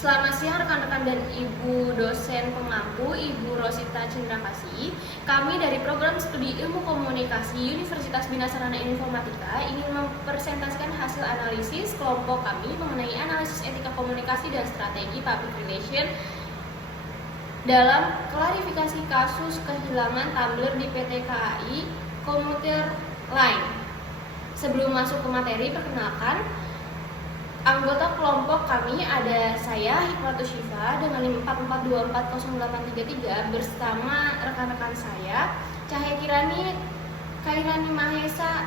Selamat siang rekan-rekan dan Ibu dosen pengampu, Ibu Rosita Cendrakasih. Kami dari Program Studi Ilmu Komunikasi Universitas Bina Sarana Informatika ingin mempresentasikan hasil analisis kelompok kami mengenai analisis etika komunikasi dan strategi public relation dalam klarifikasi kasus kehilangan tumbler di PT KAI Komuter Line. Sebelum masuk ke materi, perkenalkan anggota kelompok kami ada saya Hikmatus Syifa dengan 44240833 bersama rekan-rekan saya Cahaya Kirani, Kairani Mahesa,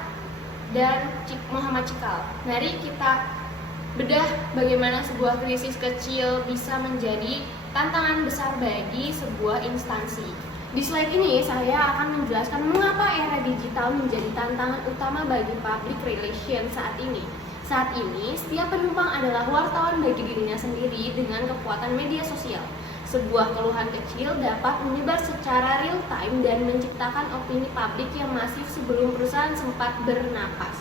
dan Muhammad Cikal. Mari kita bedah bagaimana sebuah krisis kecil bisa menjadi tantangan besar bagi sebuah instansi. Di slide ini saya akan menjelaskan mengapa era digital menjadi tantangan utama bagi public relation saat ini. Saat ini, setiap penumpang adalah wartawan bagi dirinya sendiri dengan kekuatan media sosial. Sebuah keluhan kecil dapat menyebar secara real time dan menciptakan opini publik yang masif sebelum perusahaan sempat bernapas.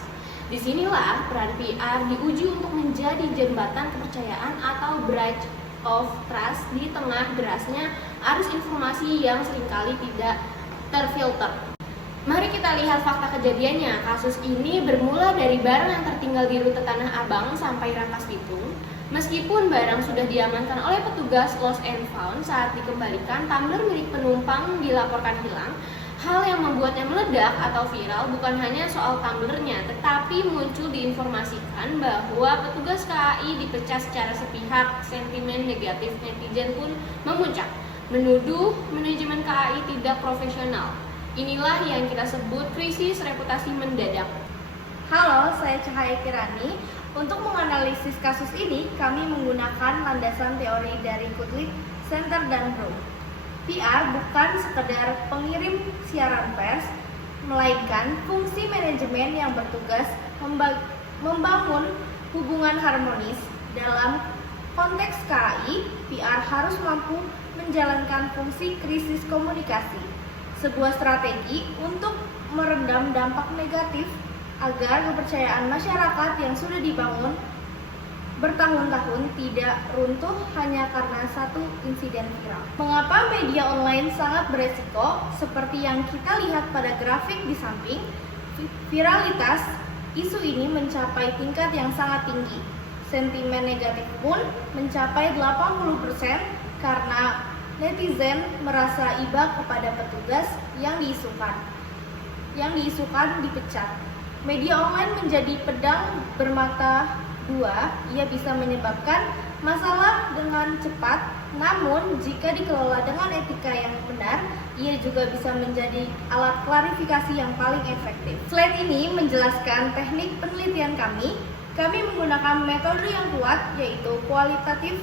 Disinilah peran PR diuji untuk menjadi jembatan kepercayaan atau bridge of trust di tengah derasnya arus informasi yang seringkali tidak terfilter. Mari kita lihat fakta kejadiannya. Kasus ini bermula dari barang yang tertinggal di rute Tanah Abang sampai Rangkas Bitung. Meskipun barang sudah diamankan oleh petugas lost and found, saat dikembalikan, tumbler milik penumpang dilaporkan hilang. Hal yang membuatnya meledak atau viral bukan hanya soal tumblernya, tetapi muncul diinformasikan bahwa petugas KAI dipecah secara sepihak. Sentimen negatif netizen pun memuncak, menuduh manajemen KAI tidak profesional. Inilah yang kita sebut krisis reputasi mendadak. Halo, saya Cahaya Kirani. Untuk menganalisis kasus ini, kami menggunakan landasan teori dari Kutlik, Center, dan Broom. PR bukan sekedar pengirim siaran pers, melainkan fungsi manajemen yang bertugas membangun hubungan harmonis. Dalam konteks KAI, PR harus mampu menjalankan fungsi krisis komunikasi, sebuah strategi untuk meredam dampak negatif agar kepercayaan masyarakat yang sudah dibangun bertahun-tahun tidak runtuh hanya karena satu insiden viral. Mengapa media online sangat beresiko? Seperti yang kita lihat pada grafik di samping, viralitas isu ini mencapai tingkat yang sangat tinggi. Sentimen negatif pun mencapai 80% karena netizen merasa iba kepada petugas yang diisukan dipecat. Media online menjadi pedang bermata dua. Ia bisa menyebabkan masalah dengan cepat, namun jika dikelola dengan etika yang benar, ia juga bisa menjadi alat klarifikasi yang paling efektif. Slide ini menjelaskan teknik penelitian kami. Kami menggunakan metode yang kuat, yaitu kualitatif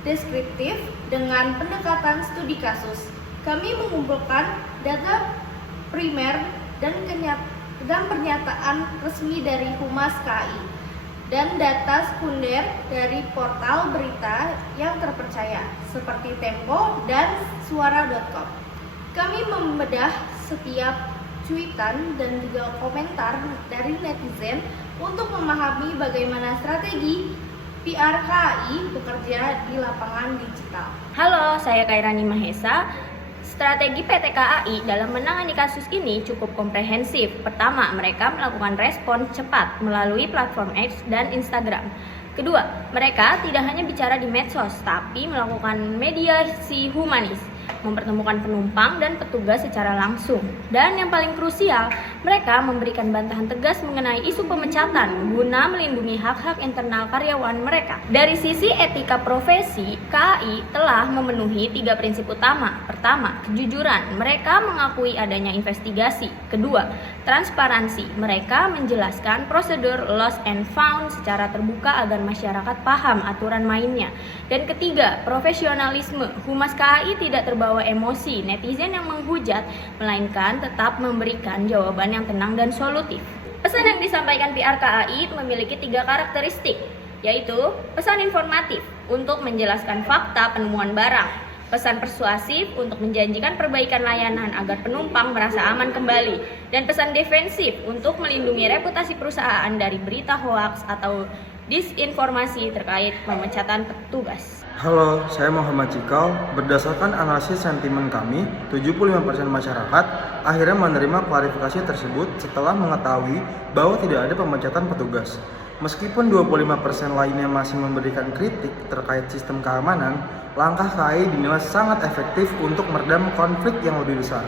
deskriptif dengan pendekatan studi kasus. Kami mengumpulkan data primer dan pernyataan resmi dari Humas KAI dan data sekunder dari portal berita yang terpercaya seperti Tempo dan Suara.com. Kami membedah setiap cuitan dan juga komentar dari netizen untuk memahami bagaimana strategi PR KAI bekerja di lapangan digital. Halo, saya Kairani Mahesa. Strategi PT KAI dalam menangani kasus ini cukup komprehensif. Pertama, mereka melakukan respon cepat melalui platform X dan Instagram. Kedua, mereka tidak hanya bicara di medsos, tapi melakukan mediasi humanis, mempertemukan penumpang dan petugas secara langsung. Dan yang paling krusial, mereka memberikan bantahan tegas mengenai isu pemecatan guna melindungi hak-hak internal karyawan mereka. Dari sisi etika profesi, KAI telah memenuhi 3 prinsip utama. Pertama, kejujuran. Mereka mengakui adanya investigasi. Kedua, transparansi. Mereka menjelaskan prosedur lost and found secara terbuka agar masyarakat paham aturan mainnya. Dan ketiga, profesionalisme. Humas KAI tidak terbawa emosi netizen yang menghujat, melainkan tetap memberikan jawaban yang tenang dan solutif. Pesan yang disampaikan PR KAI memiliki 3 karakteristik, yaitu pesan informatif untuk menjelaskan fakta penemuan barang, pesan persuasif untuk menjanjikan perbaikan layanan agar penumpang merasa aman kembali, dan pesan defensif untuk melindungi reputasi perusahaan dari berita hoaks atau disinformasi terkait pemecatan petugas. Halo, saya Muhammad Cikal. Berdasarkan analisis sentimen kami, 75% masyarakat akhirnya menerima klarifikasi tersebut setelah mengetahui bahwa tidak ada pemecatan petugas. Meskipun 25% lainnya masih memberikan kritik terkait sistem keamanan, langkah KAI dinilai sangat efektif untuk meredam konflik yang lebih besar.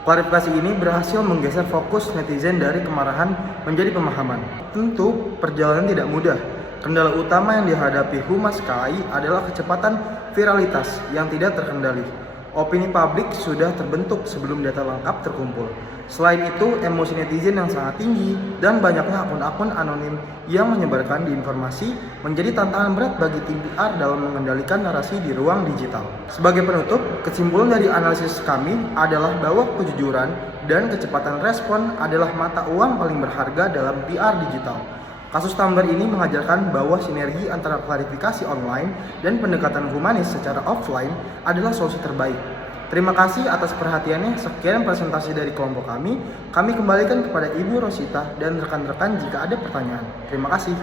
Klarifikasi ini berhasil menggeser fokus netizen dari kemarahan menjadi pemahaman. Tentu, perjalanan tidak mudah. Kendala utama yang dihadapi Humas KAI adalah kecepatan viralitas yang tidak terkendali. Opini publik sudah terbentuk sebelum data lengkap terkumpul. Selain itu, emosi netizen yang sangat tinggi dan banyaknya akun-akun anonim yang menyebarkan informasi menjadi tantangan berat bagi tim PR dalam mengendalikan narasi di ruang digital. Sebagai penutup, kesimpulan dari analisis kami adalah bahwa kejujuran dan kecepatan respon adalah mata uang paling berharga dalam PR digital. Kasus Tumblr ini mengajarkan bahwa sinergi antara klarifikasi online dan pendekatan humanis secara offline adalah solusi terbaik. Terima kasih atas perhatiannya. Sekian presentasi dari kelompok kami. Kami kembalikan kepada Ibu Rosita dan rekan-rekan jika ada pertanyaan. Terima kasih.